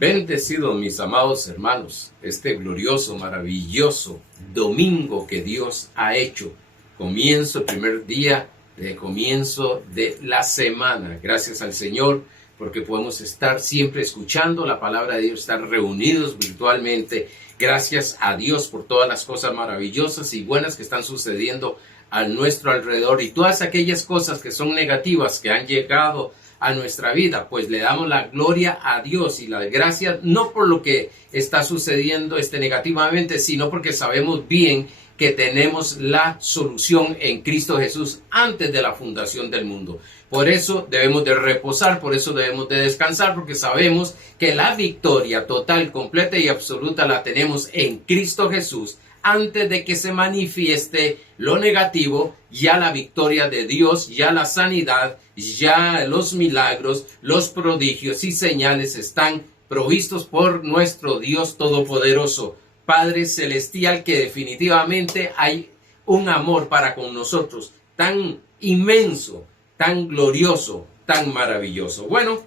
Bendecidos mis amados hermanos, este glorioso, maravilloso domingo que Dios ha hecho. Comienzo, el primer día de comienzo de la semana. Gracias al Señor porque podemos estar siempre escuchando la palabra de Dios, estar reunidos virtualmente. Gracias a Dios por todas las cosas maravillosas y buenas que están sucediendo a nuestro alrededor y todas aquellas cosas que son negativas que han llegado a nuestra vida, pues le damos la gloria a Dios y la gracia no por lo que está sucediendo negativamente, sino porque sabemos bien que tenemos la solución en Cristo Jesús antes de la fundación del mundo. Por eso debemos de reposar, por eso debemos de descansar, porque sabemos que la victoria total, completa y absoluta la tenemos en Cristo Jesús. Antes de que se manifieste lo negativo, ya la victoria de Dios, ya la sanidad, ya los milagros, los prodigios y señales están provistos por nuestro Dios Todopoderoso, Padre Celestial, que definitivamente hay un amor para con nosotros tan inmenso, tan glorioso, tan maravilloso. Bueno,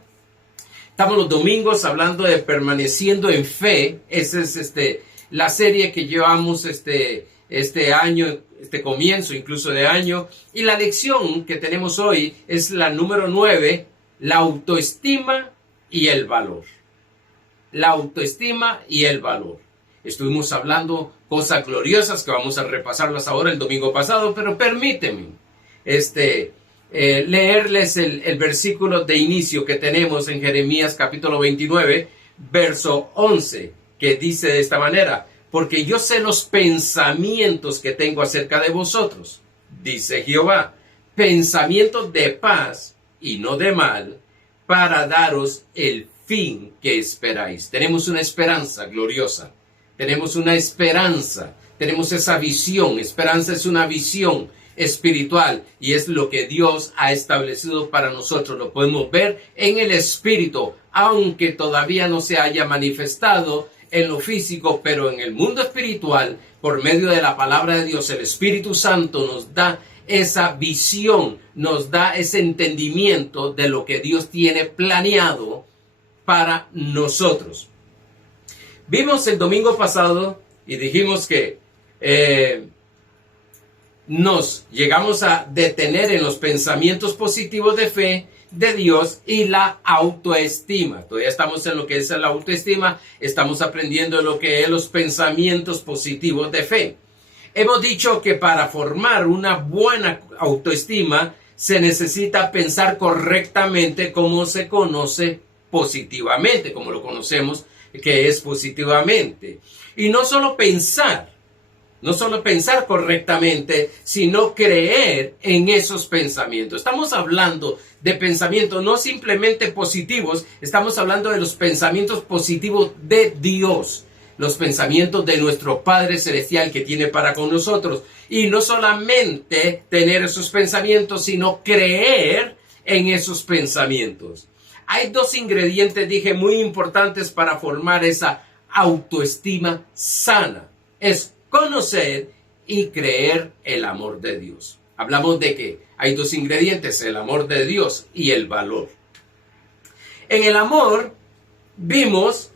estamos los domingos hablando de permaneciendo en fe. Ese es la serie que llevamos este año, este comienzo incluso de año. Y la lección que tenemos hoy es la número 9, la autoestima y el valor. La autoestima y el valor. Estuvimos hablando cosas gloriosas que vamos a repasarlas ahora el domingo pasado, pero permíteme leerles el versículo de inicio que tenemos en Jeremías capítulo 29, verso 11. Que dice de esta manera: porque yo sé los pensamientos que tengo acerca de vosotros, dice Jehová, pensamientos de paz y no de mal, para daros el fin que esperáis. Tenemos una esperanza gloriosa, tenemos una esperanza, tenemos esa visión. Esperanza es una visión espiritual y es lo que Dios ha establecido para nosotros. Lo podemos ver en el espíritu, aunque todavía no se haya manifestado en lo físico, pero en el mundo espiritual, por medio de la palabra de Dios, el Espíritu Santo nos da esa visión, nos da ese entendimiento de lo que Dios tiene planeado para nosotros. Vimos el domingo pasado y dijimos que nos llegamos a detener en los pensamientos positivos de fe de Dios y la autoestima. Todavía estamos en lo que es la autoestima, estamos aprendiendo lo que es los pensamientos positivos de fe. Hemos dicho que para formar una buena autoestima se necesita pensar correctamente como se conoce positivamente, como lo conocemos que es positivamente. Y no solo pensar correctamente, sino creer en esos pensamientos. Estamos hablando de pensamientos no simplemente positivos, estamos hablando de los pensamientos positivos de Dios, los pensamientos de nuestro Padre Celestial que tiene para con nosotros. Y no solamente tener esos pensamientos, sino creer en esos pensamientos. Hay dos ingredientes, dije, muy importantes para formar esa autoestima sana. Es conocer y creer el amor de Dios. Hablamos de que hay dos ingredientes, el amor de Dios y el valor. En el amor vimos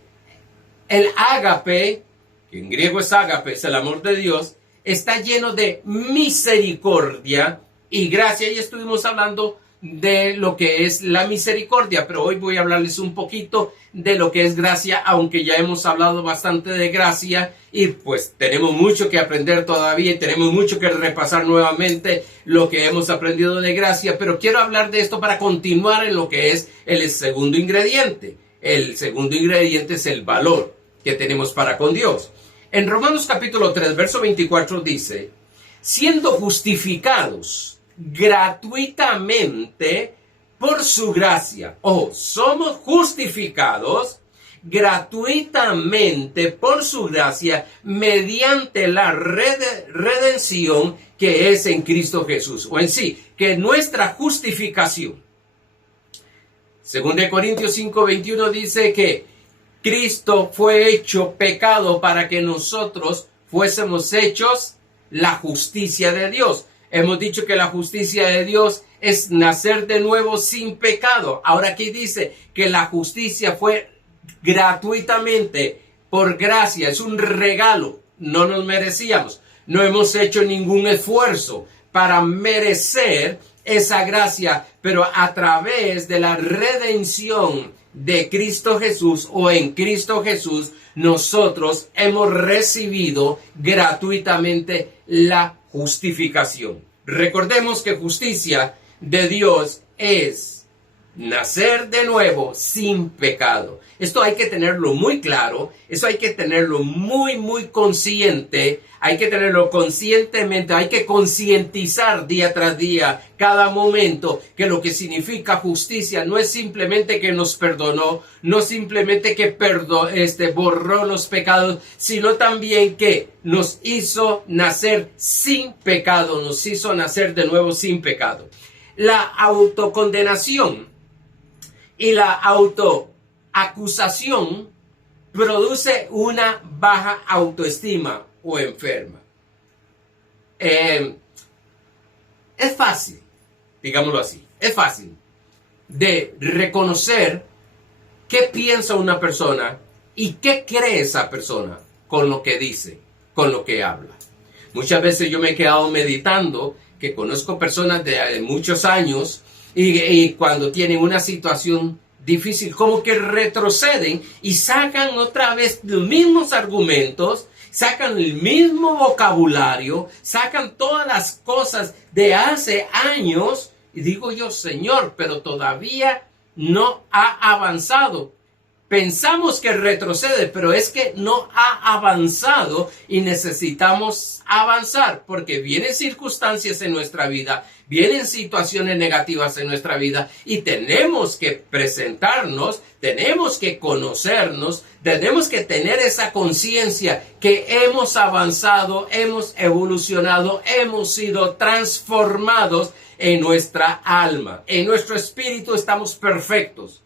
el ágape, que en griego es ágape, es el amor de Dios, está lleno de misericordia y gracia, y estuvimos hablando de lo que es la misericordia, pero hoy voy a hablarles un poquito de lo que es gracia, aunque ya hemos hablado bastante de gracia y pues tenemos mucho que aprender todavía y tenemos mucho que repasar nuevamente lo que hemos aprendido de gracia, pero quiero hablar de esto para continuar en lo que es el segundo ingrediente. El segundo ingrediente es el valor que tenemos para con Dios. En Romanos capítulo 3, verso 24 dice: siendo justificados gratuitamente por su gracia. Somos justificados gratuitamente por su gracia mediante la redención que es en Cristo Jesús. O en sí, que nuestra justificación. 2 Corintios 5:21 dice que Cristo fue hecho pecado para que nosotros fuésemos hechos la justicia de Dios. Hemos dicho que la justicia de Dios es nacer de nuevo sin pecado. Ahora aquí dice que la justicia fue gratuitamente, por gracia, es un regalo, no nos merecíamos, no hemos hecho ningún esfuerzo para merecer esa gracia, pero a través de la redención de Cristo Jesús o en Cristo Jesús, nosotros hemos recibido gratuitamente la justificación. Recordemos que justicia de Dios es nacer de nuevo sin pecado. Esto hay que tenerlo muy claro, eso hay que tenerlo muy consciente, hay que tenerlo conscientemente, hay que concientizar día tras día, cada momento, que lo que significa justicia no es simplemente que nos perdonó, no simplemente que borró los pecados, sino también que nos hizo nacer sin pecado, nos hizo nacer de nuevo sin pecado. La autocondenación y la autoacusación produce una baja autoestima o enferma. Es fácil, digámoslo así, es fácil de reconocer qué piensa una persona y qué cree esa persona con lo que dice, con lo que habla. Muchas veces yo me he quedado meditando que conozco personas de muchos años y cuando tienen una situación difícil, como que retroceden y sacan otra vez los mismos argumentos, sacan el mismo vocabulario, sacan todas las cosas de hace años y digo yo, Señor, pero todavía no ha avanzado. Pensamos que retrocede, pero es que no ha avanzado y necesitamos avanzar porque vienen circunstancias en nuestra vida, vienen situaciones negativas en nuestra vida y tenemos que presentarnos, tenemos que conocernos, tenemos que tener esa conciencia que hemos avanzado, hemos evolucionado, hemos sido transformados en nuestra alma. En nuestro espíritu estamos perfectos.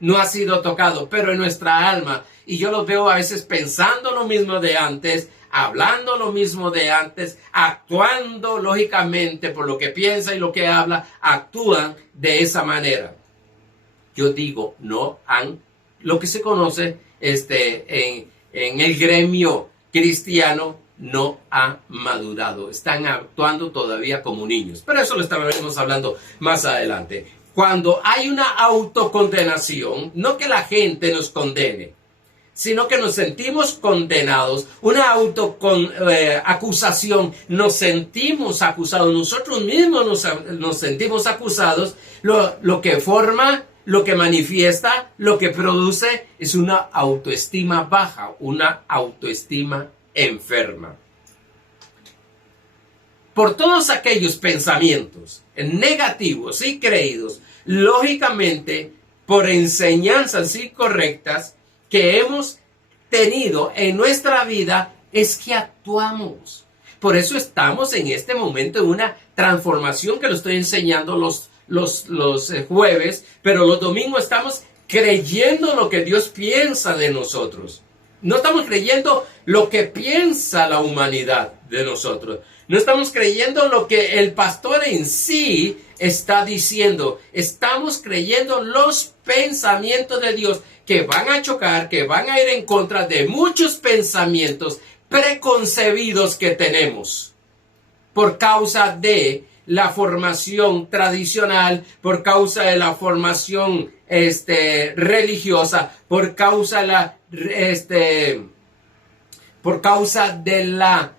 No ha sido tocado, pero en nuestra alma. Y yo los veo a veces pensando lo mismo de antes, hablando lo mismo de antes, actuando lógicamente por lo que piensa y lo que habla, actúan de esa manera. Yo digo, no han, lo que se conoce en el gremio cristiano, no ha madurado. Están actuando todavía como niños. Pero eso lo estaremos hablando más adelante. Cuando hay una autocondenación, no que la gente nos condene, sino que nos sentimos condenados, una acusación, nos sentimos acusados, nosotros mismos nos sentimos acusados, lo que forma, lo que manifiesta, lo que produce es una autoestima baja, una autoestima enferma. Por todos aquellos pensamientos negativos y creídos, lógicamente, por enseñanzas incorrectas que hemos tenido en nuestra vida, es que actuamos. Por eso estamos en este momento en una transformación que lo estoy enseñando los jueves, pero los domingos estamos creyendo lo que Dios piensa de nosotros. No estamos creyendo lo que piensa la humanidad de nosotros. No estamos creyendo lo que el pastor en sí está diciendo. Estamos creyendo los pensamientos de Dios que van a chocar, que van a ir en contra de muchos pensamientos preconcebidos que tenemos por causa de la formación tradicional, por causa de la formación religiosa, por causa de la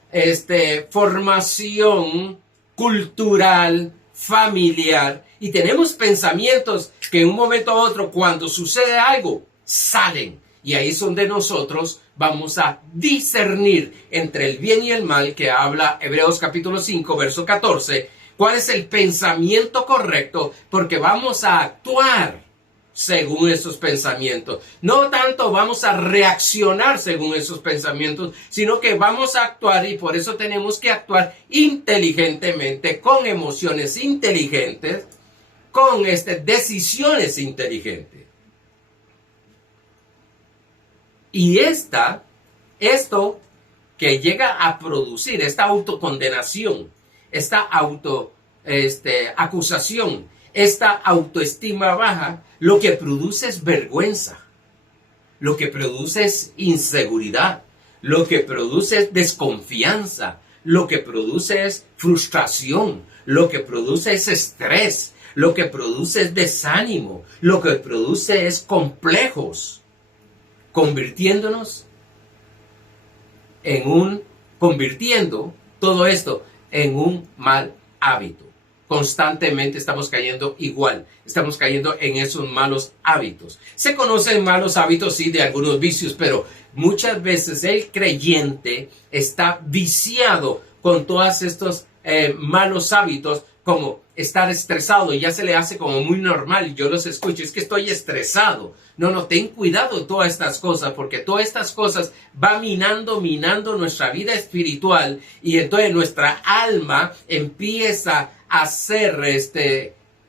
formación cultural, familiar, y tenemos pensamientos que en un momento a otro, cuando sucede algo, salen, y ahí es donde nosotros vamos a discernir entre el bien y el mal, que habla Hebreos capítulo 5, verso 14, cuál es el pensamiento correcto, porque vamos a actuar según esos pensamientos. No tanto vamos a reaccionar según esos pensamientos, sino que vamos a actuar, y por eso tenemos que actuar inteligentemente, con emociones inteligentes, con decisiones inteligentes. Y esto que llega a producir, esta autocondenación, esta acusación, esta autoestima baja, lo que produce es vergüenza. lo que produce es inseguridad, lo que produce es desconfianza, lo que produce es frustración, lo que produce es estrés, lo que produce es desánimo, lo que produce es complejos, convirtiendo todo esto en un mal hábito. Constantemente estamos cayendo igual, estamos cayendo en esos malos hábitos. Se conocen malos hábitos, sí, de algunos vicios, pero muchas veces el creyente está viciado con todos estos malos hábitos, como estar estresado, y ya se le hace como muy normal. Yo los escucho, es que estoy estresado. No, ten cuidado de todas estas cosas, porque todas estas cosas van minando nuestra vida espiritual, y entonces nuestra alma empieza a ser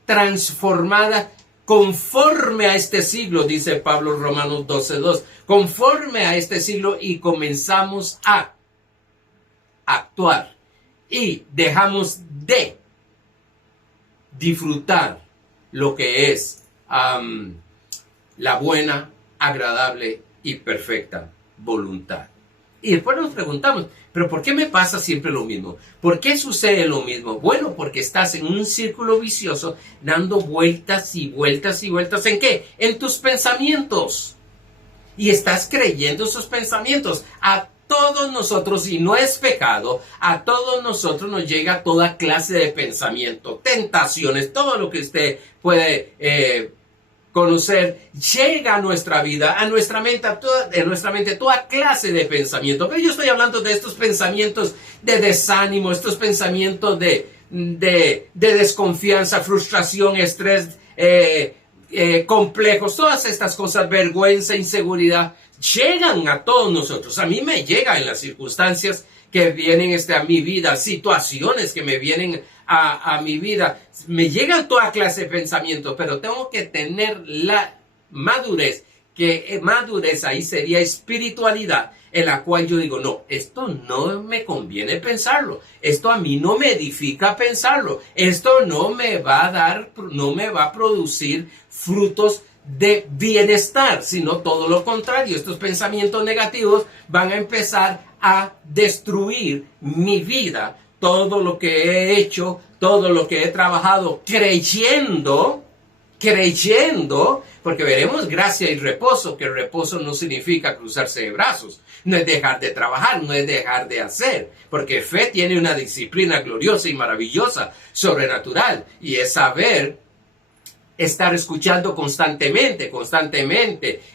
transformada conforme a este siglo, dice Pablo en Romanos 12:2, conforme a este siglo, y comenzamos a actuar y dejamos de disfrutar lo que es la buena, agradable y perfecta voluntad. Y después nos preguntamos, ¿pero por qué me pasa siempre lo mismo? ¿Por qué sucede lo mismo? Bueno, porque estás en un círculo vicioso dando vueltas y vueltas y vueltas. ¿En qué? En tus pensamientos. Y estás creyendo esos pensamientos. A todos nosotros, y no es pecado, a todos nosotros nos llega toda clase de pensamiento, tentaciones, todo lo que usted puede conocer, llega a nuestra vida, a nuestra mente, toda clase de pensamiento. Pero yo estoy hablando de estos pensamientos de desánimo, estos pensamientos de desconfianza, frustración, estrés, complejos, todas estas cosas, vergüenza, inseguridad, llegan a todos nosotros. A mí me llegan en las circunstancias que vienen a mi vida, situaciones que me vienen a mi vida, me llegan toda clase de pensamientos, pero tengo que tener la madurez, que madurez ahí sería espiritualidad, en la cual yo digo, no, esto no me conviene pensarlo, esto a mí no me edifica pensarlo, esto no me va a producir frutos de bienestar, sino todo lo contrario. Estos pensamientos negativos van a empezar a destruir mi vida, todo lo que he hecho, todo lo que he trabajado, creyendo, porque veremos gracia y reposo, que reposo no significa cruzarse de brazos, no es dejar de trabajar, no es dejar de hacer, porque fe tiene una disciplina gloriosa y maravillosa, sobrenatural, y es saber estar escuchando constantemente,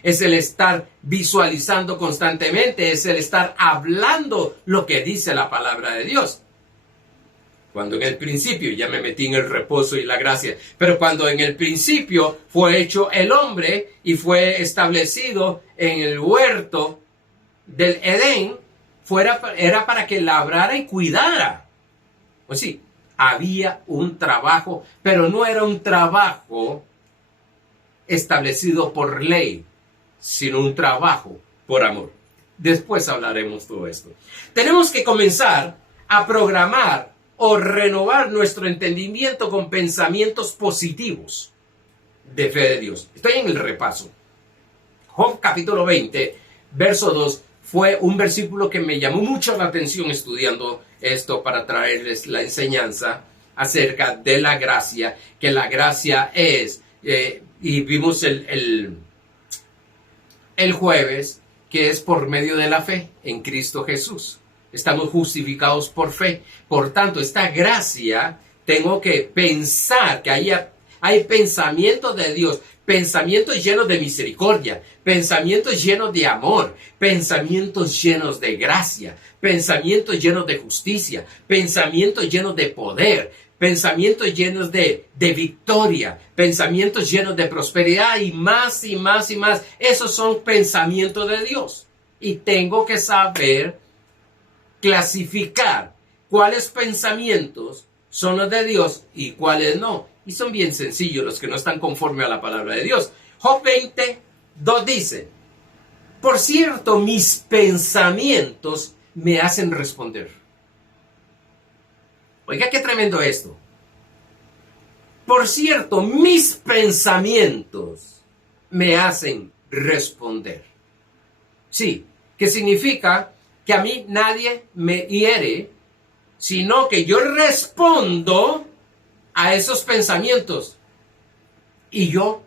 es el estar visualizando constantemente, es el estar hablando lo que dice la palabra de Dios. Cuando en el principio, ya me metí en el reposo y la gracia, pero cuando en el principio fue hecho el hombre y fue establecido en el huerto del Edén, era para que labrara y cuidara. Pues sí, había un trabajo, pero no era un trabajo establecido por ley, sino un trabajo por amor. Después hablaremos todo esto. Tenemos que comenzar a programar o renovar nuestro entendimiento con pensamientos positivos de fe de Dios. Estoy en el repaso. Job capítulo 20, verso 2, fue un versículo que me llamó mucho la atención estudiando esto para traerles la enseñanza acerca de la gracia, que la gracia es, y vimos el jueves, que es por medio de la fe en Cristo Jesús. Estamos justificados por fe. Por tanto, esta gracia, tengo que pensar que hay pensamientos de Dios, pensamientos llenos de misericordia, pensamientos llenos de amor, pensamientos llenos de gracia, pensamientos llenos de justicia, pensamientos llenos de poder, pensamientos llenos de victoria, pensamientos llenos de prosperidad, y más y más y más. Esos son pensamientos de Dios. Y tengo que saber clasificar cuáles pensamientos son los de Dios y cuáles no. Y son bien sencillos los que no están conforme a la palabra de Dios. Job 20:2 dice: por cierto, mis pensamientos me hacen responder. Oiga, qué tremendo esto. Por cierto, mis pensamientos me hacen responder. Sí, que significa que a mí nadie me hiere, sino que yo respondo a esos pensamientos y yo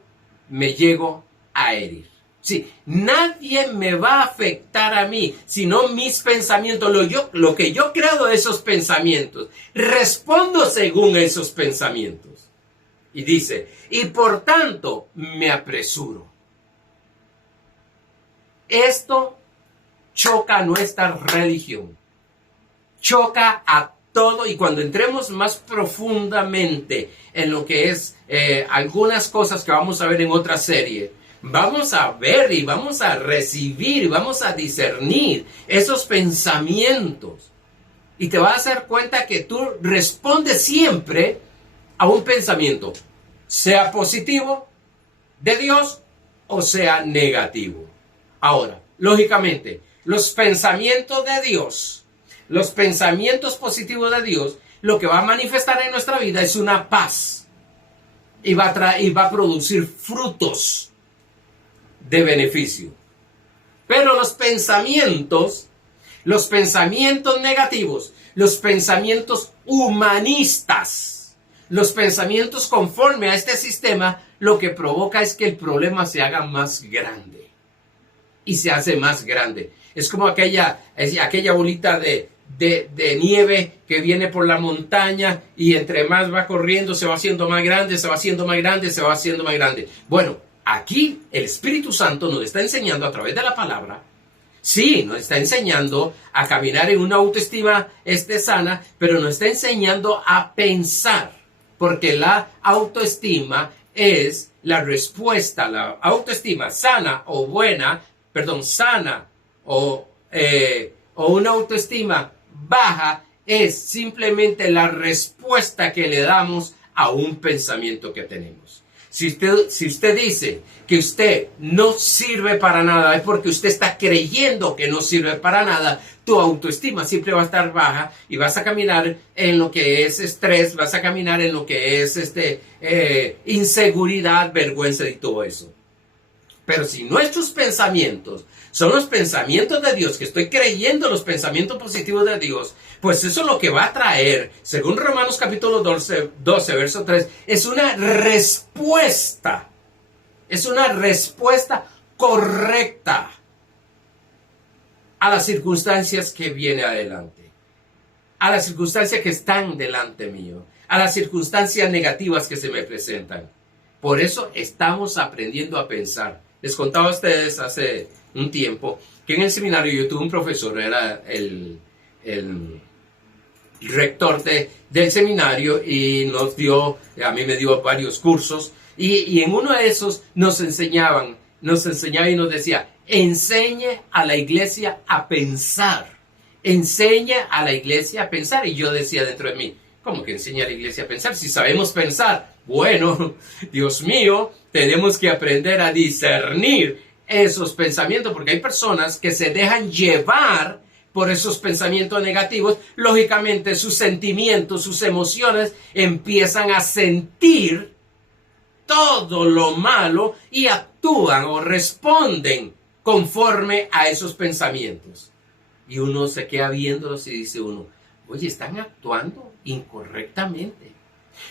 me llego a herir. Sí, nadie me va a afectar a mí, sino mis pensamientos, lo que yo creo de esos pensamientos. Respondo según esos pensamientos. Y dice, y por tanto me apresuro. Esto choca a nuestra religión. Choca a todo, y cuando entremos más profundamente en lo que es algunas cosas que vamos a ver en otra serie, vamos a ver y vamos a recibir y vamos a discernir esos pensamientos. Y te vas a dar cuenta que tú respondes siempre a un pensamiento, sea positivo de Dios o sea negativo. Ahora, lógicamente, los pensamientos de Dios, los pensamientos positivos de Dios, lo que va a manifestar en nuestra vida es una paz y va a producir frutos de beneficio. Pero los pensamientos negativos, los pensamientos humanistas, los pensamientos conforme a este sistema, lo que provoca es que el problema se haga más grande. Y se hace más grande. Es como aquella bolita de nieve que viene por la montaña y entre más va corriendo se va haciendo más grande, se va haciendo más grande, se va haciendo más grande. Bueno, aquí el Espíritu Santo nos está enseñando a través de la palabra, sí, nos está enseñando a caminar en una autoestima sana, pero nos está enseñando a pensar, porque la autoestima es la respuesta, la autoestima sana o sana o una autoestima baja es simplemente la respuesta que le damos a un pensamiento que tenemos. Si usted dice que usted no sirve para nada, es porque usted está creyendo que no sirve para nada. Tu autoestima siempre va a estar baja y vas a caminar en lo que es estrés, vas a caminar en lo que es inseguridad, vergüenza y todo eso. Pero si nuestros pensamientos son los pensamientos de Dios, que estoy creyendo los pensamientos positivos de Dios, pues eso es lo que va a traer, según Romanos capítulo 12 verso 3, es una respuesta correcta a las circunstancias que vienen adelante, a las circunstancias que están delante mío, a las circunstancias negativas que se me presentan. Por eso estamos aprendiendo a pensar. Les contaba a ustedes hace un tiempo que en el seminario yo tuve un profesor, era el rector del seminario, y a mí me dio varios cursos, y en uno de esos nos enseñaba y nos decía, enseñe a la iglesia a pensar, enseñe a la iglesia a pensar. Y yo decía dentro de mí, ¿cómo que enseña a la iglesia a pensar? Si sabemos pensar. Bueno, Dios mío, tenemos que aprender a discernir esos pensamientos, porque hay personas que se dejan llevar por esos pensamientos negativos. Lógicamente, sus sentimientos, sus emociones empiezan a sentir todo lo malo y actúan o responden conforme a esos pensamientos. Y uno se queda viéndolos y dice uno, oye, están actuando incorrectamente.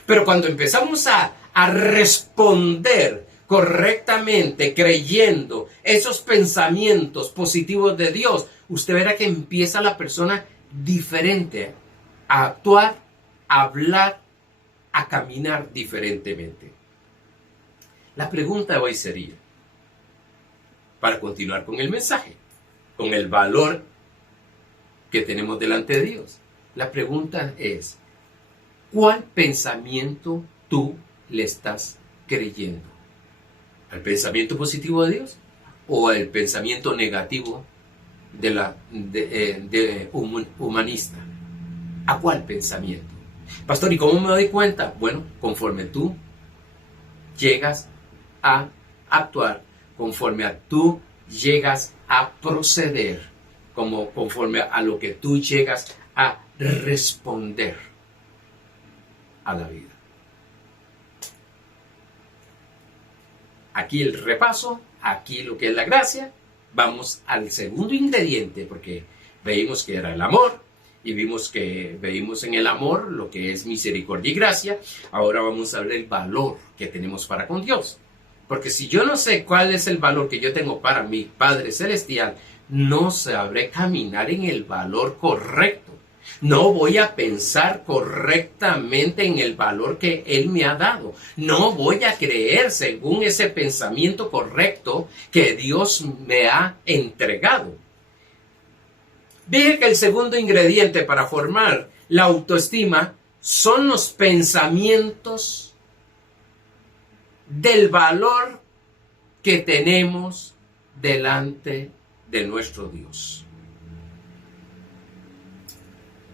Pero cuando empezamos a responder correctamente, creyendo esos pensamientos positivos de Dios, usted verá que empieza la persona diferente a actuar, a hablar, a caminar diferentemente. La pregunta de hoy sería, para continuar con el mensaje, con el valor que tenemos delante de Dios, la pregunta es, ¿cuál pensamiento tú le estás creyendo? ¿Al pensamiento positivo de Dios o al pensamiento negativo humanista? ¿A cuál pensamiento? Pastor, ¿y cómo me doy cuenta? Bueno, conforme tú llegas a actuar, conforme a tú llegas a proceder, conforme a lo que tú llegas a responder a la vida. Aquí el repaso, aquí lo que es la gracia, vamos al segundo ingrediente, porque veíamos que era el amor, y veímos en el amor lo que es misericordia y gracia. Ahora vamos a ver el valor que tenemos para con Dios. Porque si yo no sé cuál es el valor que yo tengo para mi Padre Celestial, no sabré caminar en el valor correcto. No voy a pensar correctamente en el valor que Él me ha dado. No voy a creer según ese pensamiento correcto que Dios me ha entregado. Dije que el segundo ingrediente para formar la autoestima son los pensamientos del valor que tenemos delante de nuestro Dios.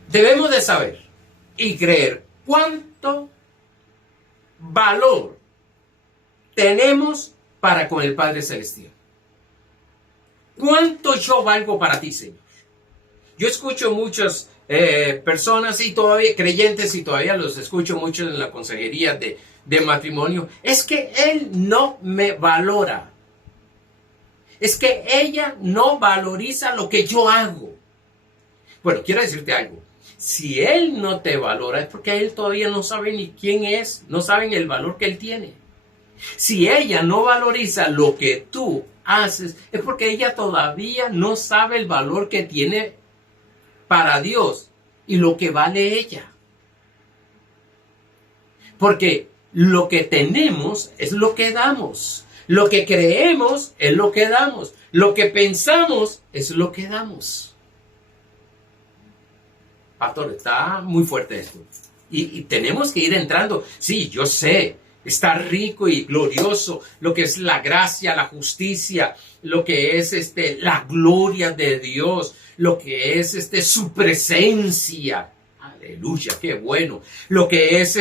Debemos de saber y creer cuánto valor tenemos para con el Padre Celestial. ¿Cuánto yo valgo para ti, Señor? Yo escucho muchas personas y todavía creyentes, y todavía los escucho mucho en la consejería de matrimonio. Es que él no me valora. Es que ella no valoriza lo que yo hago. Bueno, quiero decirte algo. Si él no te valora es porque él todavía no sabe ni quién es, no saben el valor que él tiene. Si ella no valoriza lo que tú haces es porque ella todavía no sabe el valor que tiene para Dios y lo que vale ella. Porque lo que tenemos es lo que damos. Lo que creemos es lo que damos. Lo que pensamos es lo que damos. Pastor, está muy fuerte esto. Y tenemos que ir entrando. Sí, yo sé, está rico y glorioso lo que es la gracia, la justicia, lo que es la gloria de Dios, lo que es su presencia. Aleluya, qué bueno. Lo que es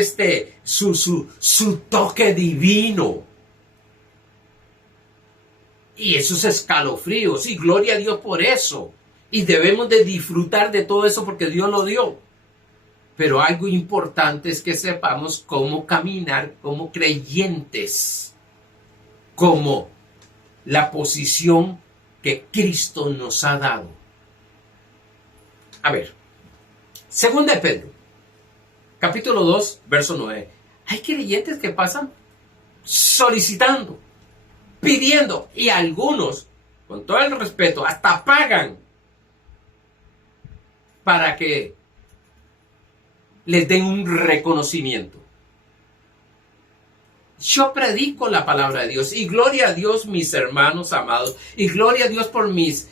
su toque divino. Y esos escalofríos. Y gloria a Dios por eso. Y debemos de disfrutar de todo eso porque Dios lo dio. Pero algo importante es que sepamos cómo caminar como creyentes. Como la posición que Cristo nos ha dado. A ver. Segunda de Pedro. Capítulo 2, verso 9. Hay creyentes que pasan solicitando, pidiendo. Y algunos, con todo el respeto, hasta pagan para que les den un reconocimiento. Yo predico la palabra de Dios y gloria a Dios, mis hermanos amados, y gloria a Dios por mis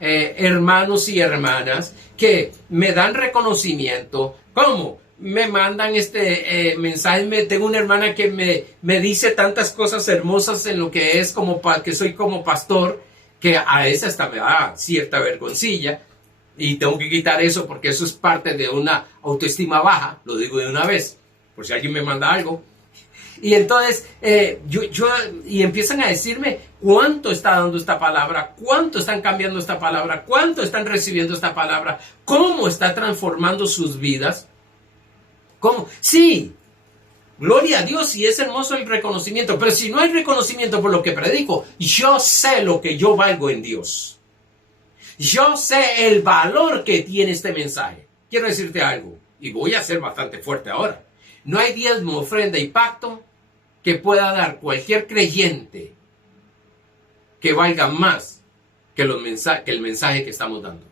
hermanos y hermanas que me dan reconocimiento. ¿Cómo? Me mandan mensaje. Tengo una hermana que me dice tantas cosas hermosas en lo que es que soy como pastor, que a esa hasta me da cierta vergoncilla. Y tengo que quitar eso porque eso es parte de una autoestima baja. Lo digo de una vez, por si alguien me manda algo. Y entonces, y empiezan a decirme cuánto está dando esta palabra, cuánto están cambiando esta palabra, cuánto están recibiendo esta palabra, cómo está transformando sus vidas. ¿Cómo? Sí, gloria a Dios, y es hermoso el reconocimiento. Pero si no hay reconocimiento por lo que predico, yo sé lo que yo valgo en Dios. Yo sé el valor que tiene este mensaje. Quiero decirte algo, y voy a ser bastante fuerte ahora. No hay diezmo, ofrenda y pacto que pueda dar cualquier creyente que valga más que el mensaje que estamos dando.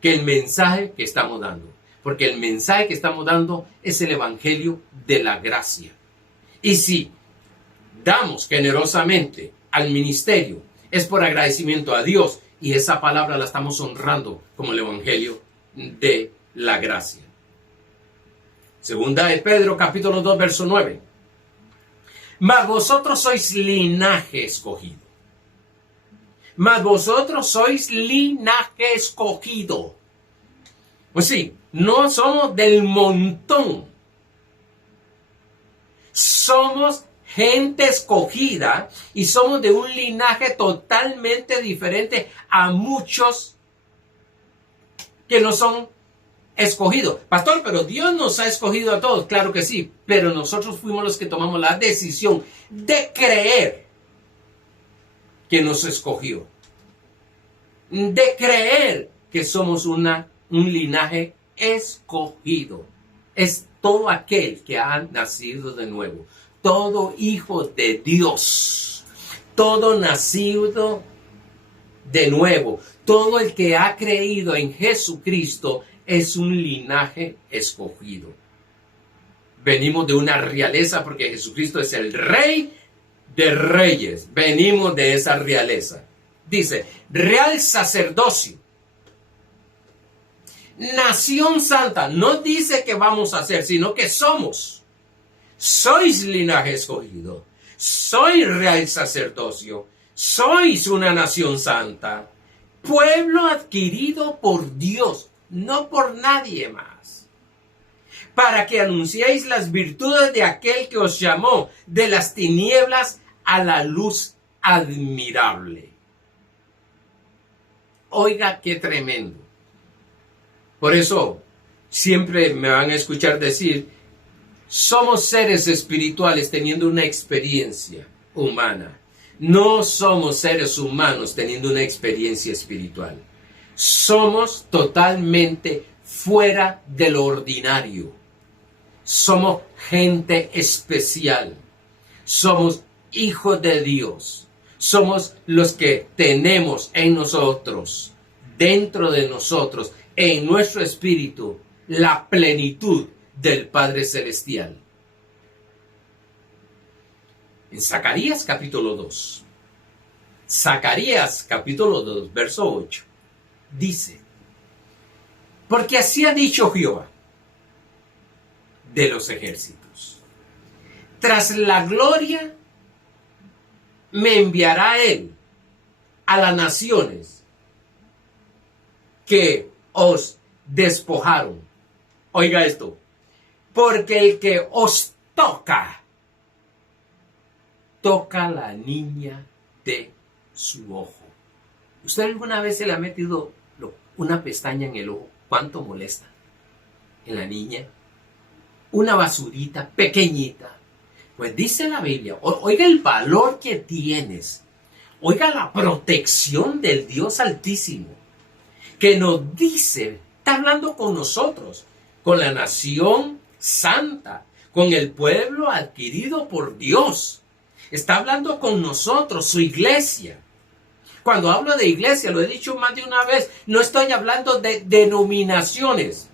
Que el mensaje que estamos dando. Porque el mensaje que estamos dando es el evangelio de la gracia. Y si damos generosamente al ministerio, es por agradecimiento a Dios, y esa palabra la estamos honrando como el evangelio de la gracia. Segunda de Pedro, capítulo 2, verso 9. Mas vosotros sois linaje escogido. Mas vosotros sois linaje escogido. Pues sí, no somos del montón. Somos gente escogida y somos de un linaje totalmente diferente a muchos que no son escogidos. Pastor, pero Dios nos ha escogido a todos. Claro que sí, pero nosotros fuimos los que tomamos la decisión de creer que nos escogió, de creer que somos un linaje escogido. Es todo aquel que ha nacido de nuevo, todo hijo de Dios, todo nacido de nuevo, todo el que ha creído en Jesucristo es un linaje escogido. Venimos de una realeza porque Jesucristo es el Rey de Reyes. Venimos de esa realeza. Dice, real sacerdocio, nación santa. No dice que vamos a ser, sino que somos. Sois linaje escogido. Sois real sacerdocio. Sois una nación santa. Pueblo adquirido por Dios, no por nadie más. Para que anunciéis las virtudes de aquel que os llamó de las tinieblas a la luz admirable. Oiga, qué tremendo. Por eso siempre me van a escuchar decir, somos seres espirituales teniendo una experiencia humana. No somos seres humanos teniendo una experiencia espiritual. Somos totalmente fuera de lo ordinario. Somos gente especial. Somos hijos de Dios. Somos los que tenemos en nosotros, dentro de nosotros, en nuestro espíritu, la plenitud del Padre Celestial. En Zacarías capítulo 2, Zacarías capítulo 2, verso 8, dice, porque así ha dicho Jehová de los ejércitos, tras la gloria me enviará él a las naciones que os despojaron. Oiga esto, porque el que os toca la niña de su ojo. ¿Usted alguna vez se le ha metido una pestaña en el ojo? ¿Cuánto molesta en la niña? Una basurita pequeñita. Pues dice la Biblia, oiga el valor que tienes, oiga la protección del Dios Altísimo, que nos dice, está hablando con nosotros, con la nación santa, con el pueblo adquirido por Dios. Está hablando con nosotros, su iglesia. Cuando hablo de iglesia, lo he dicho más de una vez, no estoy hablando de denominaciones.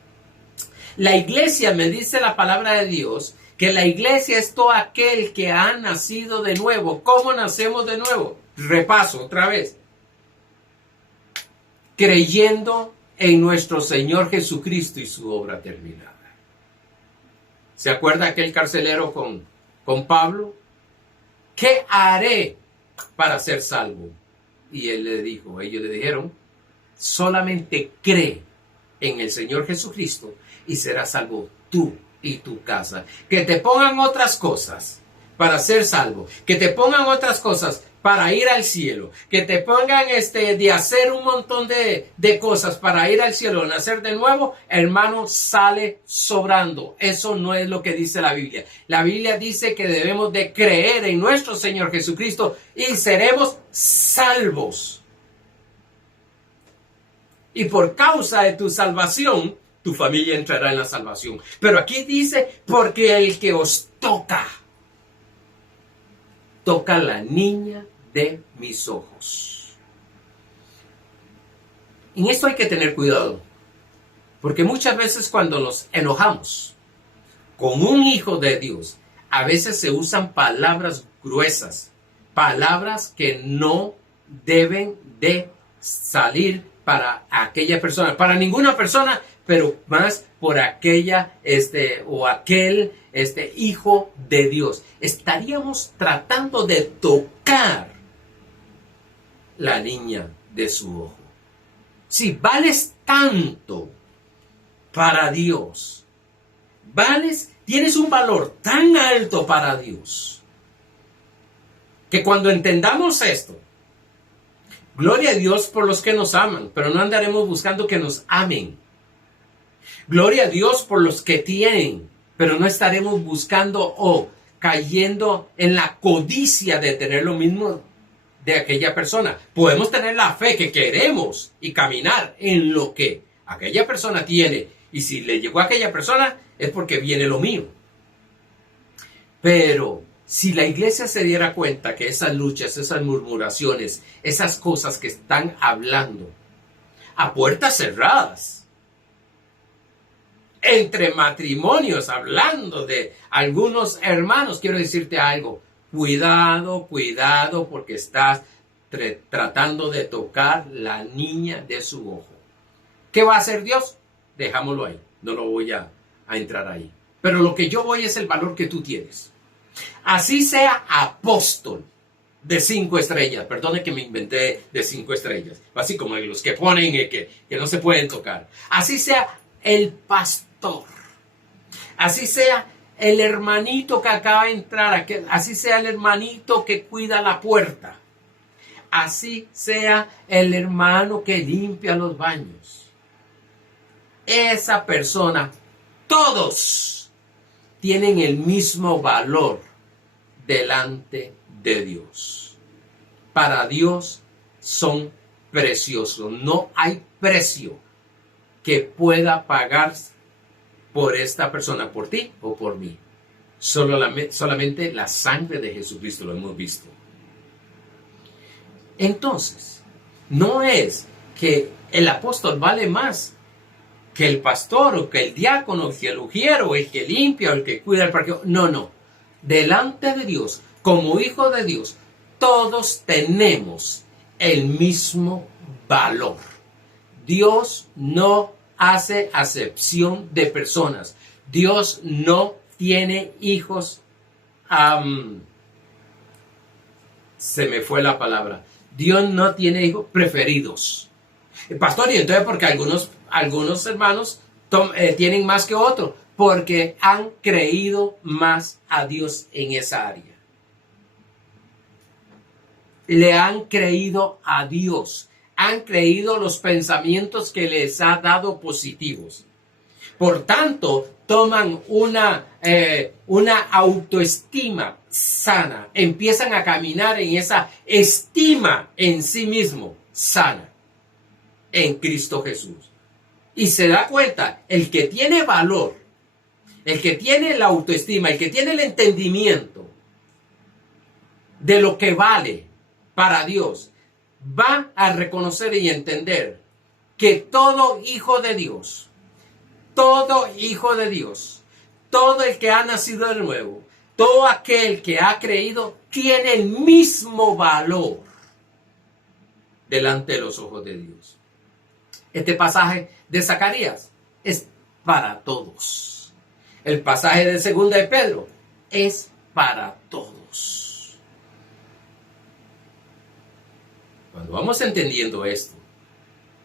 La iglesia, me dice la palabra de Dios, que la iglesia es todo aquel que ha nacido de nuevo. ¿Cómo nacemos de nuevo? Repaso otra vez. Creyendo en nuestro Señor Jesucristo y su obra terminada. ¿Se acuerda aquel carcelero con Pablo? ¿Qué haré para ser salvo? Y ellos le dijeron, solamente cree en el Señor Jesucristo y serás salvo tú y tu casa. Que te pongan otras cosas para ser salvo, que te pongan otras cosas para ir al cielo, que te pongan de hacer un montón de cosas para ir al cielo, nacer de nuevo, hermano, sale sobrando. Eso no es lo que dice la Biblia. La Biblia dice que debemos de creer en nuestro Señor Jesucristo y seremos salvos. Y por causa de tu salvación, tu familia entrará en la salvación. Pero aquí dice, porque el que os toca la niña de mis ojos. En esto hay que tener cuidado, porque muchas veces cuando nos enojamos con un hijo de Dios, a veces se usan palabras gruesas, palabras que no deben de salir para aquella persona, para ninguna persona, pero más por aquella o aquel hijo de Dios. Estaríamos tratando de tocar la niña de su ojo. Si vales tanto para Dios, tienes un valor tan alto para Dios, que cuando entendamos esto, gloria a Dios por los que nos aman, pero no andaremos buscando que nos amen. Gloria a Dios por los que tienen, pero no estaremos buscando o cayendo en la codicia de tener lo mismo de aquella persona. Podemos tener la fe que queremos y caminar en lo que aquella persona tiene. Y si le llegó a aquella persona es porque viene lo mío. Pero si la iglesia se diera cuenta que esas luchas, esas murmuraciones, esas cosas que están hablando a puertas cerradas, entre matrimonios, hablando de algunos hermanos, quiero decirte algo. Cuidado, cuidado, porque estás tratando de tocar la niña de su ojo. ¿Qué va a hacer Dios? Dejámoslo ahí. No lo voy a entrar ahí. Pero lo que yo voy es el valor que tú tienes. Así sea apóstol de 5 estrellas. Perdone que me inventé de 5 estrellas. Así como los que ponen que no se pueden tocar. Así sea el pastor. Así sea el hermanito que acaba de entrar. Así sea el hermanito que cuida la puerta. Así sea el hermano que limpia los baños. Esa persona, todos tienen el mismo valor delante de Dios. Para Dios son preciosos. No hay precio que pueda pagar por esta persona, por ti o por mí. Solamente la sangre de Jesucristo, lo hemos visto. Entonces, no es que el apóstol vale más que el pastor o que el diácono, que el ujiero, el que limpia o el que cuida el parqueo. No. Delante de Dios, como hijo de Dios, todos tenemos el mismo valor. Dios no hace acepción de personas. Dios no tiene hijos. Se me fue la palabra. Dios no tiene hijos preferidos. Pastor, y entonces porque algunos hermanos tienen más que otros, porque han creído más a Dios en esa área. Le han creído a Dios. Han creído los pensamientos que les ha dado positivos. Por tanto, toman una autoestima sana. Empiezan a caminar en esa estima en sí mismo sana en Cristo Jesús. Y se da cuenta, el que tiene valor, el que tiene la autoestima, el que tiene el entendimiento de lo que vale para Dios, va a reconocer y entender que todo hijo de Dios, todo el que ha nacido de nuevo, todo aquel que ha creído, tiene el mismo valor delante de los ojos de Dios. Este pasaje de Zacarías es para todos. El pasaje de 2 de Pedro es para todos. Cuando vamos entendiendo esto,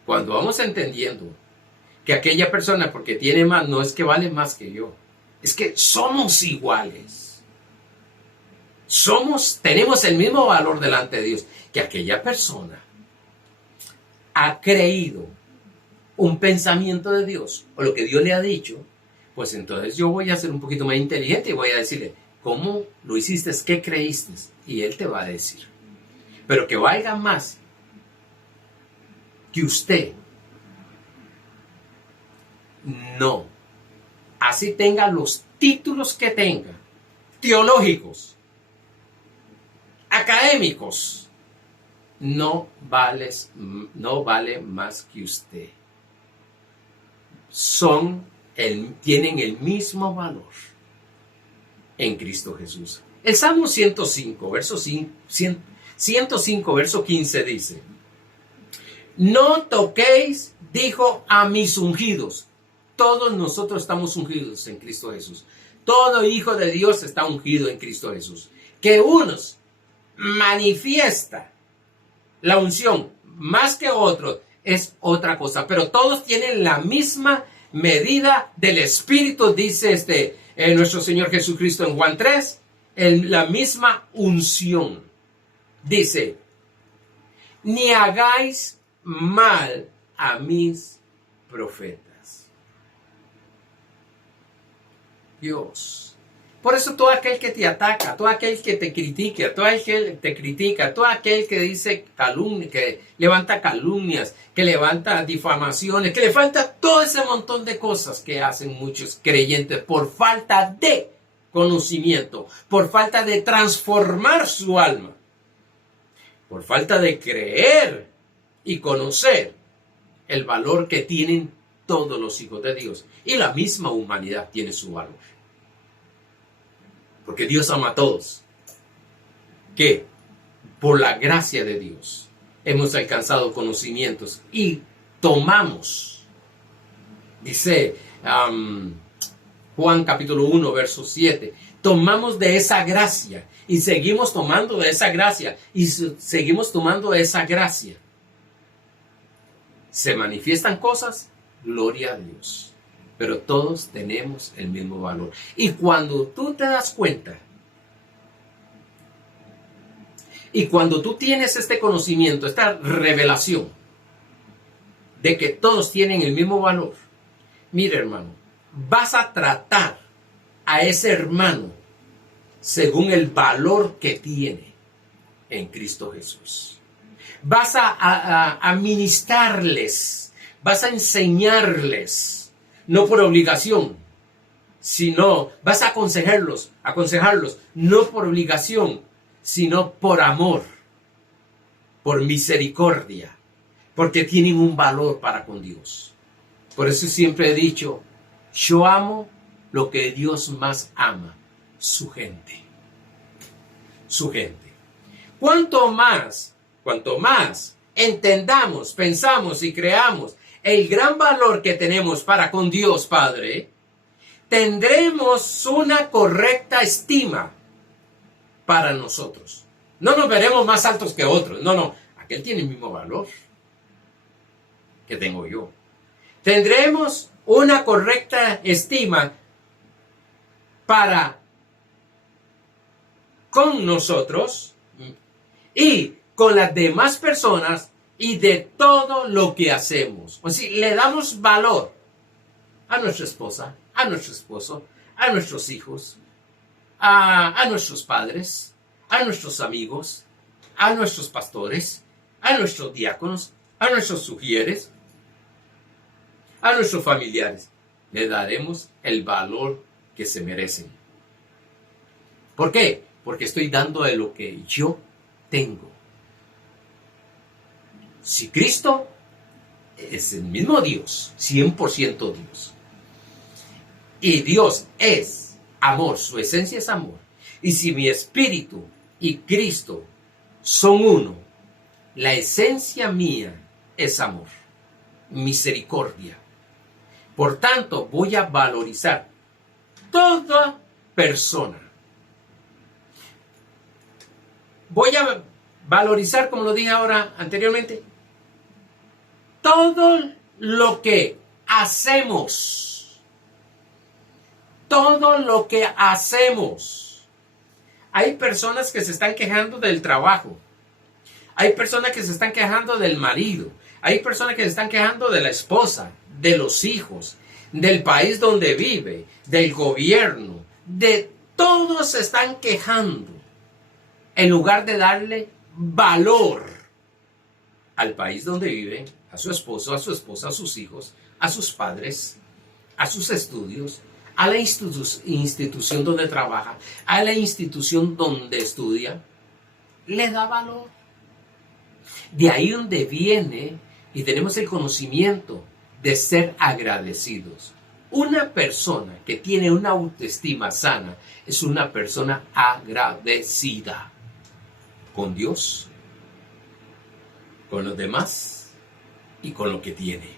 cuando vamos entendiendo que aquella persona porque tiene más, no es que vale más que yo, es que somos iguales. Tenemos el mismo valor delante de Dios, que aquella persona ha creído un pensamiento de Dios o lo que Dios le ha dicho, pues entonces yo voy a ser un poquito más inteligente y voy a decirle, ¿cómo lo hiciste? ¿Qué creíste? Y él te va a decir. Pero que valga más que usted, no. Así tenga los títulos que tenga, teológicos, académicos, no vale más que usted. Tienen el mismo valor en Cristo Jesús. El Salmo 105, verso 15 dice, no toquéis, dijo, a mis ungidos. Todos nosotros estamos ungidos en Cristo Jesús. Todo hijo de Dios está ungido en Cristo Jesús. Que unos manifiesta la unción más que otros es otra cosa, pero todos tienen la misma medida del Espíritu, dice nuestro Señor Jesucristo en Juan 3, la misma unción. Dice, ni hagáis mal a mis profetas. Dios Por eso todo aquel que te ataca, todo aquel que te critica, todo aquel que te critica, todo aquel que dice calumnia, que levanta calumnias, que levanta difamaciones, que le falta todo ese montón de cosas que hacen muchos creyentes por falta de conocimiento, por falta de transformar su alma, por falta de creer y conocer el valor que tienen todos los hijos de Dios. Y la misma humanidad tiene su valor. Porque Dios ama a todos. Que por la gracia de Dios hemos alcanzado conocimientos y tomamos, dice Juan capítulo 1, verso 7, tomamos de esa gracia y seguimos tomando de esa gracia y seguimos tomando de esa gracia. Se manifiestan cosas, gloria a Dios. Pero todos tenemos el mismo valor. Y cuando tú te das cuenta, y cuando tú tienes este conocimiento, esta revelación de que todos tienen el mismo valor, mira, hermano, vas a tratar a ese hermano según el valor que tiene en Cristo Jesús. Vas a ministrarles, vas a enseñarles, no por obligación, sino vas a aconsejarlos, no por obligación, sino por amor, por misericordia, porque tienen un valor para con Dios. Por eso siempre he dicho, yo amo lo que Dios más ama, su gente. Su gente. Cuanto más entendamos, pensamos y creamos el gran valor que tenemos para con Dios Padre, tendremos una correcta estima para nosotros. No nos veremos más altos que otros. No. Aquel tiene el mismo valor que tengo yo. Tendremos una correcta estima para con nosotros y con las demás personas y de todo lo que hacemos. O sea, le damos valor a nuestra esposa, a nuestro esposo, a nuestros hijos, a nuestros padres, a nuestros amigos, a nuestros pastores, a nuestros diáconos, a nuestros sugieres, a nuestros familiares. Le daremos el valor que se merecen. ¿Por qué? Porque estoy dando de lo que yo tengo. Si Cristo es el mismo Dios, 100% Dios, y Dios es amor, su esencia es amor, y si mi espíritu y Cristo son uno, la esencia mía es amor, misericordia. Por tanto, voy a valorizar toda persona. Voy a valorizar, como lo dije ahora anteriormente, todo lo que hacemos. Todo lo que hacemos. Hay personas que se están quejando del trabajo. Hay personas que se están quejando del marido. Hay personas que se están quejando de la esposa, de los hijos, del país donde vive, del gobierno. De todos se están quejando. En lugar de darle valor al país donde vive, a su esposo, a su esposa, a sus hijos, a sus padres, a sus estudios, a la institución donde trabaja, a la institución donde estudia, le da valor. De ahí donde viene y tenemos el conocimiento de ser agradecidos. Una persona que tiene una autoestima sana es una persona agradecida con Dios, con los demás y con lo que tiene.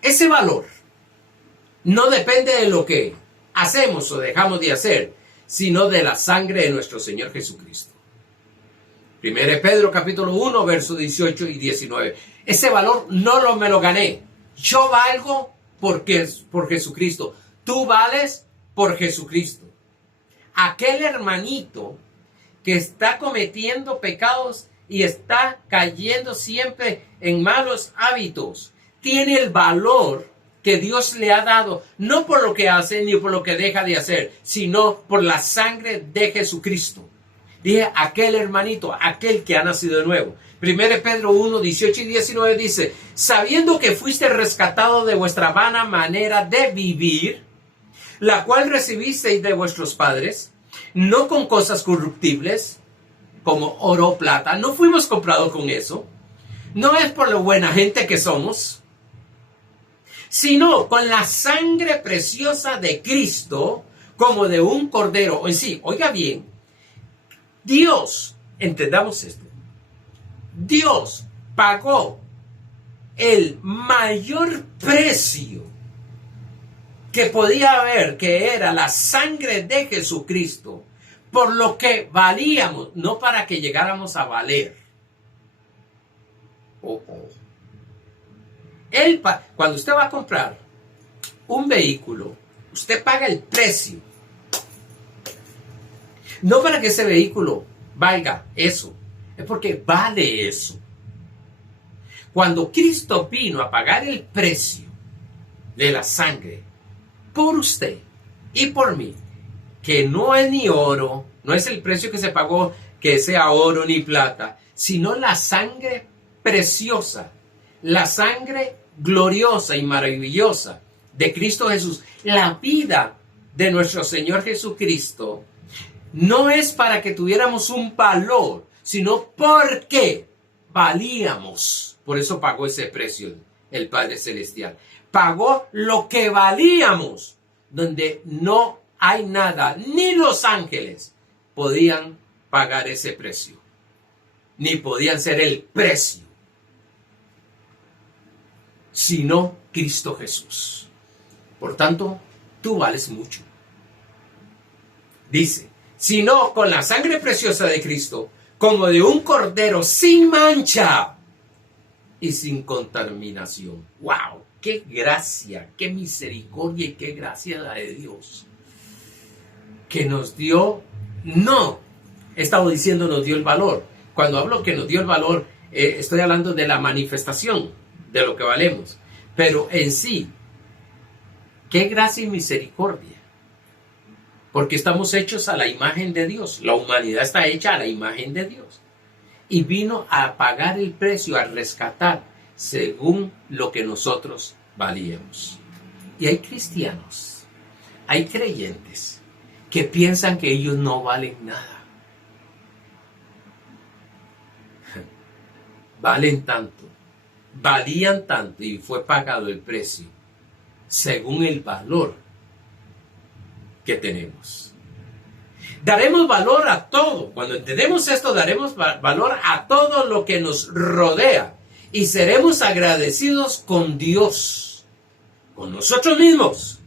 Ese valor no depende de lo que hacemos o dejamos de hacer, sino de la sangre de nuestro Señor Jesucristo. 1 Pedro capítulo 1, versos 18 y 19. Ese valor no me lo gané. Yo valgo por Jesucristo. Tú vales por Jesucristo. Aquel hermanito que está cometiendo pecados y está cayendo siempre en malos hábitos, tiene el valor que Dios le ha dado, no por lo que hace ni por lo que deja de hacer, sino por la sangre de Jesucristo. Dije, aquel hermanito, aquel que ha nacido de nuevo. 1 Pedro 1, 18 y 19 dice, sabiendo que fuiste rescatado de vuestra vana manera de vivir, la cual recibisteis de vuestros padres, no con cosas corruptibles, como oro o plata, no fuimos comprados con eso, no es por lo buena gente que somos, sino con la sangre preciosa de Cristo, como de un cordero. En sí, oiga bien, Dios, entendamos esto, Dios pagó el mayor precio que podía haber, que era la sangre de Jesucristo, por lo que valíamos, no para que llegáramos a valer. Cuando usted va a comprar un vehículo, usted paga el precio. No para que ese vehículo valga eso, es porque vale eso. Cuando Cristo vino a pagar el precio de la sangre por usted y por mí, que no es ni oro, no es el precio que se pagó que sea oro ni plata, sino la sangre preciosa, la sangre gloriosa y maravillosa de Cristo Jesús, la vida de nuestro Señor Jesucristo, no es para que tuviéramos un valor, sino porque valíamos. Por eso pagó ese precio el Padre Celestial. Pagó lo que valíamos, donde no hay nada, ni los ángeles podían pagar ese precio, ni podían ser el precio, sino Cristo Jesús. Por tanto, tú vales mucho. Dice, sino con la sangre preciosa de Cristo, como de un cordero sin mancha y sin contaminación. ¡Wow! ¡Qué gracia, qué misericordia y qué gracia la de Dios! Que nos dio, no, he estado diciendo nos dio el valor. Cuando hablo que nos dio el valor, estoy hablando de la manifestación de lo que valemos. Pero en sí, qué gracia y misericordia. Porque estamos hechos a la imagen de Dios. La humanidad está hecha a la imagen de Dios. Y vino a pagar el precio, a rescatar según lo que nosotros valíamos. Y hay cristianos, hay creyentes que piensan que ellos no valen nada. Valen tanto, valían tanto y fue pagado el precio según el valor que tenemos. Daremos valor a todo. Cuando entendemos esto, daremos valor a todo lo que nos rodea y seremos agradecidos con Dios, con nosotros mismos,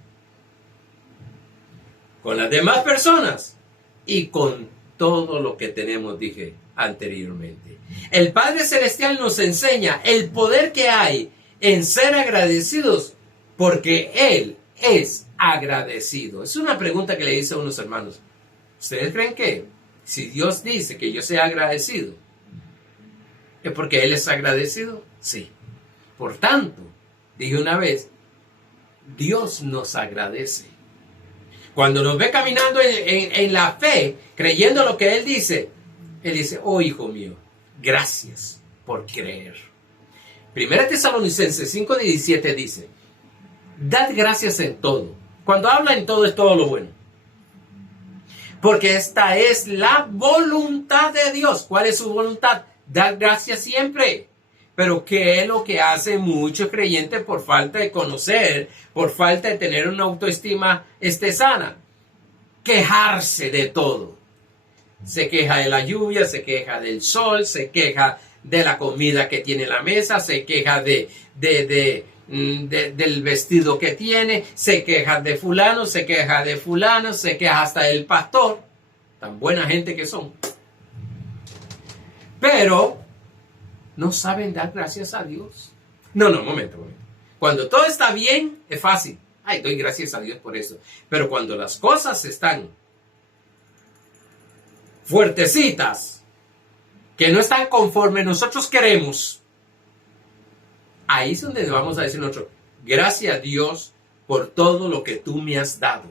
con las demás personas y con todo lo que tenemos, dije anteriormente. El Padre Celestial nos enseña el poder que hay en ser agradecidos porque Él es agradecido. Es una pregunta que le hice a unos hermanos. ¿Ustedes creen que si Dios dice que yo sea agradecido, es porque Él es agradecido? Sí. Por tanto, dije una vez, Dios nos agradece. Cuando nos ve caminando en la fe, creyendo lo que Él dice, oh hijo mío, gracias por creer. 1 Tesalonicenses 5:17 dice, dad gracias en todo. Cuando habla en todo es todo lo bueno. Porque esta es la voluntad de Dios. ¿Cuál es su voluntad? Dar gracias siempre. Pero ¿qué es lo que hace muchos creyentes por falta de conocer, por falta de tener una autoestima sana? Quejarse de todo. Se queja de la lluvia, se queja del sol, se queja de la comida que tiene en la mesa, se queja del vestido que tiene, se queja de fulano, se queja de fulano, se queja hasta del pastor. Tan buena gente que son. Pero no saben dar gracias a Dios. No, momento. Cuando todo está bien, es fácil. Ay, doy gracias a Dios por eso. Pero cuando las cosas están fuertecitas, que no están conforme nosotros queremos, ahí es donde vamos a decir nosotros, Gracias a Dios por todo lo que tú me has dado.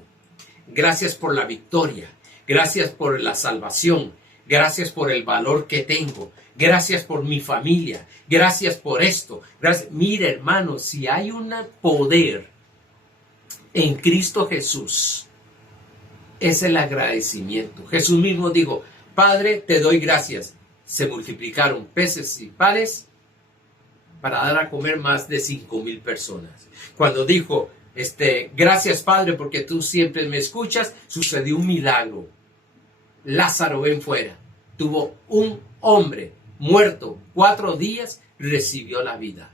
Gracias por la victoria. Gracias por la salvación. Gracias por el valor que tengo. Gracias por mi familia. Gracias por esto. Gracias. Mira, hermano, si hay un poder en Cristo Jesús, es el agradecimiento. Jesús mismo dijo, Padre, te doy gracias. Se multiplicaron peces y panes para dar a comer más de 5,000 personas. Cuando dijo, gracias Padre porque tú siempre me escuchas, sucedió un milagro. Lázaro, ven fuera. Tuvo un hombre muerto 4 días, recibió la vida.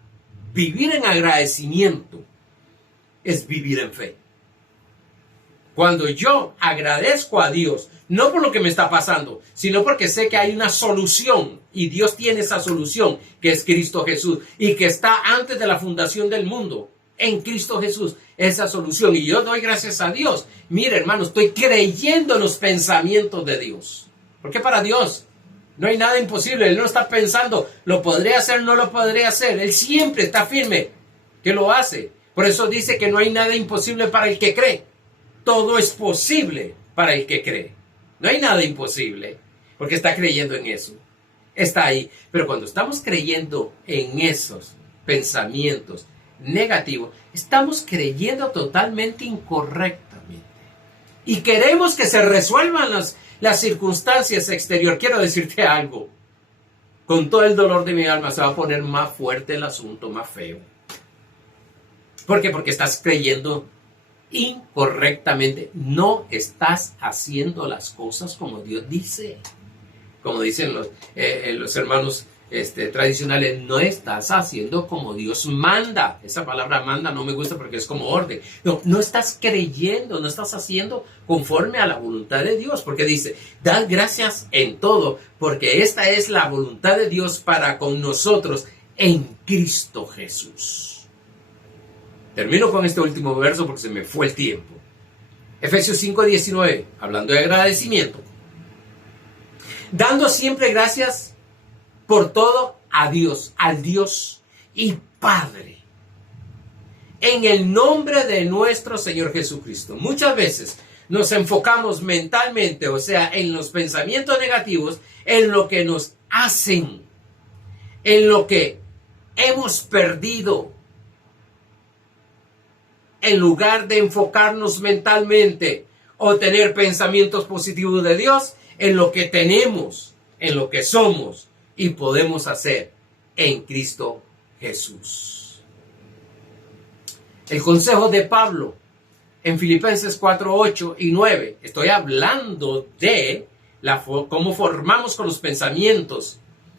Vivir en agradecimiento es vivir en fe. Cuando yo agradezco a Dios, no por lo que me está pasando, sino porque sé que hay una solución y Dios tiene esa solución, que es Cristo Jesús, y que está antes de la fundación del mundo, en Cristo Jesús, esa solución. Y yo doy gracias a Dios. Mire, hermano, estoy creyendo en los pensamientos de Dios. Porque para Dios no hay nada imposible. Él no está pensando, lo podré hacer, no lo podré hacer. Él siempre está firme que lo hace. Por eso dice que no hay nada imposible para el que cree. Todo es posible para el que cree. No hay nada imposible, porque está creyendo en eso. Está ahí. Pero cuando estamos creyendo en esos pensamientos negativos, estamos creyendo totalmente incorrectamente. Y queremos que se resuelvan las circunstancias exteriores. Quiero decirte algo. Con todo el dolor de mi alma se va a poner más fuerte el asunto, más feo. ¿Por qué? Porque estás creyendo incorrectamente. No estás haciendo las cosas como Dios dice. Como dicen los hermanos tradicionales, no estás haciendo como Dios manda. Esa palabra manda no me gusta porque es como orden. No estás creyendo, no estás haciendo conforme a la voluntad de Dios. Porque dice, dad gracias en todo, porque esta es la voluntad de Dios para con nosotros en Cristo Jesús. Termino con este último verso porque se me fue el tiempo. Efesios 5:19, hablando de agradecimiento. Dando siempre gracias por todo a Dios, al Dios y Padre, en el nombre de nuestro Señor Jesucristo. Muchas veces nos enfocamos mentalmente, o sea, en los pensamientos negativos, en lo que nos hacen, en lo que hemos perdido, en lugar de enfocarnos mentalmente o tener pensamientos positivos de Dios, en lo que tenemos, en lo que somos y podemos hacer en Cristo Jesús. El consejo de Pablo en Filipenses 4:8 y 9, estoy hablando de cómo formamos con los pensamientos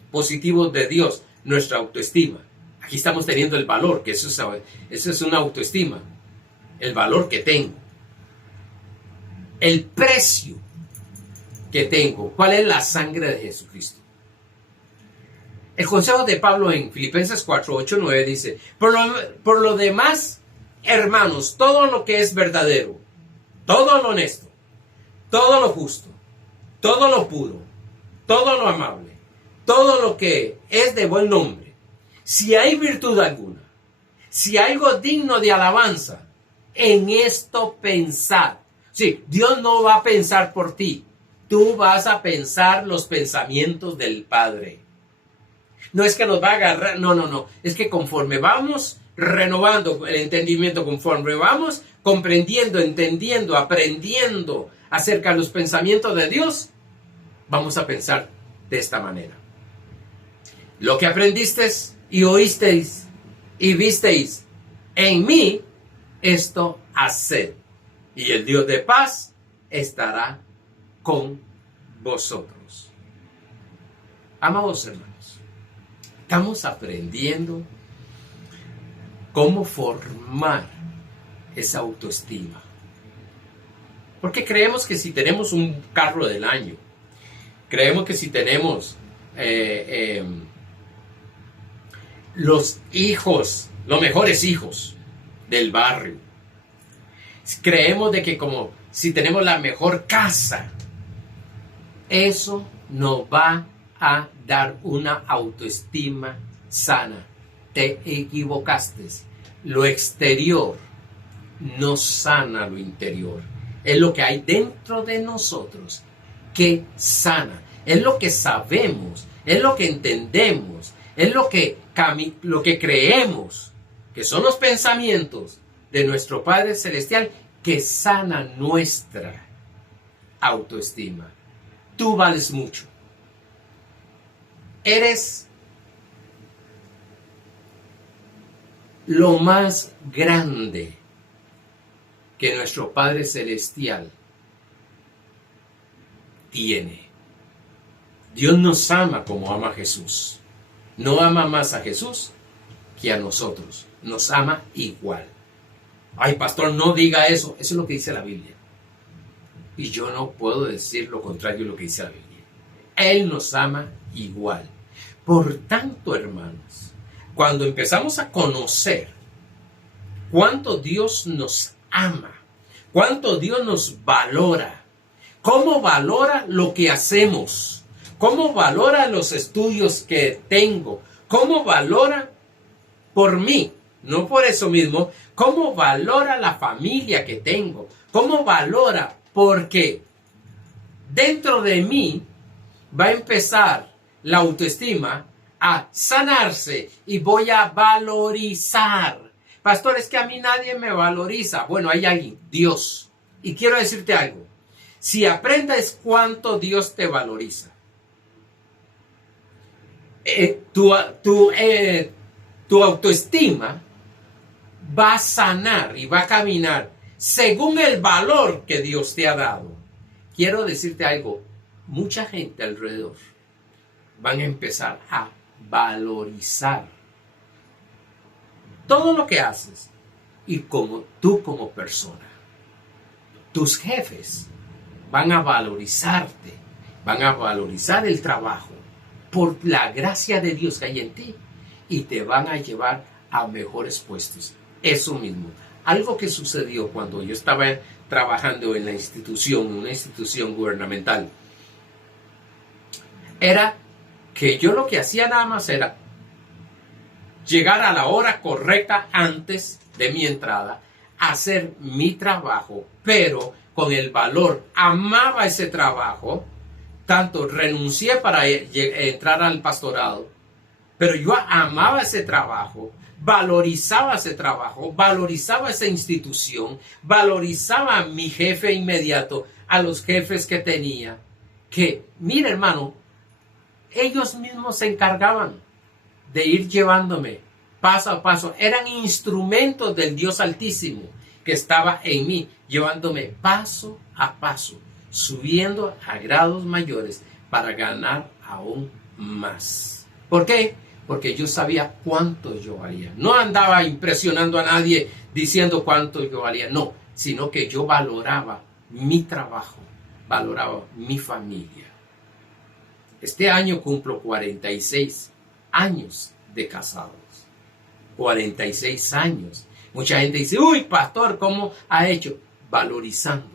positivos de Dios nuestra autoestima. Aquí estamos teniendo el valor, que eso es una autoestima. El valor que tengo, el precio que tengo, cuál es la sangre de Jesucristo. El consejo de Pablo en Filipenses 4:8-9 dice, por lo demás, hermanos, todo lo que es verdadero, todo lo honesto, todo lo justo, todo lo puro, todo lo amable, todo lo que es de buen nombre, si hay virtud alguna, si hay algo digno de alabanza, en esto pensar. Sí, Dios no va a pensar por ti. Tú vas a pensar los pensamientos del Padre. No es que nos va a agarrar, no. Es que conforme vamos renovando el entendimiento, conforme vamos comprendiendo, entendiendo, aprendiendo acerca de los pensamientos de Dios, vamos a pensar de esta manera. Lo que aprendisteis y oísteis y visteis en mí, esto haced, y el Dios de paz estará con vosotros. Amados hermanos, estamos aprendiendo cómo formar esa autoestima. Porque creemos que si tenemos un carro del año, creemos que si tenemos los hijos, los mejores hijos del barrio, creemos de que como si tenemos la mejor casa, eso nos va a dar una autoestima sana. Te equivocaste. lo exterior no sana lo interior. Es lo que hay dentro de nosotros que sana. Es lo que sabemos, es lo que entendemos, es lo que creemos, que son los pensamientos de nuestro Padre Celestial que sanan nuestra autoestima. Tú vales mucho. Eres lo más grande que nuestro Padre Celestial tiene. Dios nos ama como ama a Jesús. No ama más a Jesús que a nosotros. Nos ama igual. Ay, pastor, no diga eso. Eso es lo que dice la Biblia. Y yo no puedo decir lo contrario de lo que dice la Biblia. Él nos ama igual. Por tanto, hermanos, cuando empezamos a conocer cuánto Dios nos ama, cuánto Dios nos valora, cómo valora lo que hacemos, cómo valora los estudios que tengo, cómo valora por mí, no por eso mismo, cómo valora la familia que tengo, cómo valora, porque dentro de mí va a empezar la autoestima a sanarse y voy a valorizar. Pastor, es que a mí nadie me valoriza. Bueno, hay alguien, Dios. Y quiero decirte algo. Si aprendes cuánto Dios te valoriza, tu autoestima va a sanar y va a caminar según el valor que Dios te ha dado. Quiero decirte algo. Mucha gente alrededor van a empezar a valorizar todo lo que haces y como tú como persona. Tus jefes van a valorizarte, van a valorizar el trabajo por la gracia de Dios que hay en ti y te van a llevar a mejores puestos. Eso mismo. Algo que sucedió cuando yo estaba trabajando en una institución gubernamental, era que yo lo que hacía nada más era llegar a la hora correcta antes de mi entrada, hacer mi trabajo, pero con el valor. Amaba ese trabajo, tanto renuncié para entrar al pastorado, pero yo amaba ese trabajo, valorizaba ese trabajo, valorizaba esa institución, valorizaba a mi jefe inmediato, a los jefes que tenía, que, mira hermano, ellos mismos se encargaban de ir llevándome paso a paso. Eran instrumentos del Dios Altísimo que estaba en mí, llevándome paso a paso, subiendo a grados mayores para ganar aún más. ¿Por qué? Porque yo sabía cuánto yo valía. No andaba impresionando a nadie diciendo cuánto yo valía, no, sino que yo valoraba mi trabajo, valoraba mi familia. Este año cumplo 46 años de casados. 46 años. Mucha gente dice, uy, pastor, ¿cómo ha hecho? Valorizando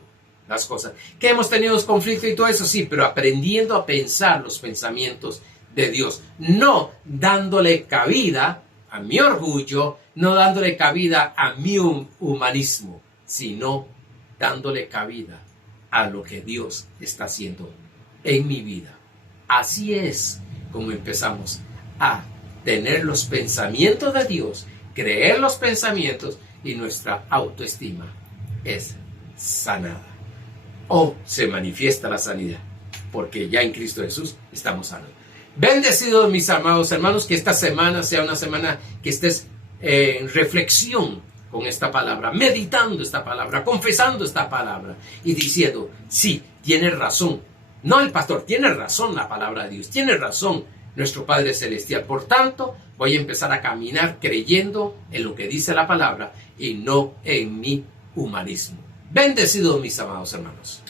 las cosas. Que hemos tenido conflictos y todo eso, sí, pero aprendiendo a pensar los pensamientos de Dios. No dándole cabida a mi orgullo, no dándole cabida a mi humanismo, sino dándole cabida a lo que Dios está haciendo en mi vida. Así es como empezamos a tener los pensamientos de Dios, creer los pensamientos y nuestra autoestima es sanada. O se manifiesta la sanidad, porque ya en Cristo Jesús estamos sanos. Bendecidos mis amados hermanos, que esta semana sea una semana que estés en reflexión con esta palabra, meditando esta palabra, confesando esta palabra y diciendo, sí, tienes razón. No el pastor, tiene razón la palabra de Dios, tiene razón nuestro Padre Celestial. Por tanto, voy a empezar a caminar creyendo en lo que dice la palabra y no en mi humanismo. Bendecidos mis amados hermanos.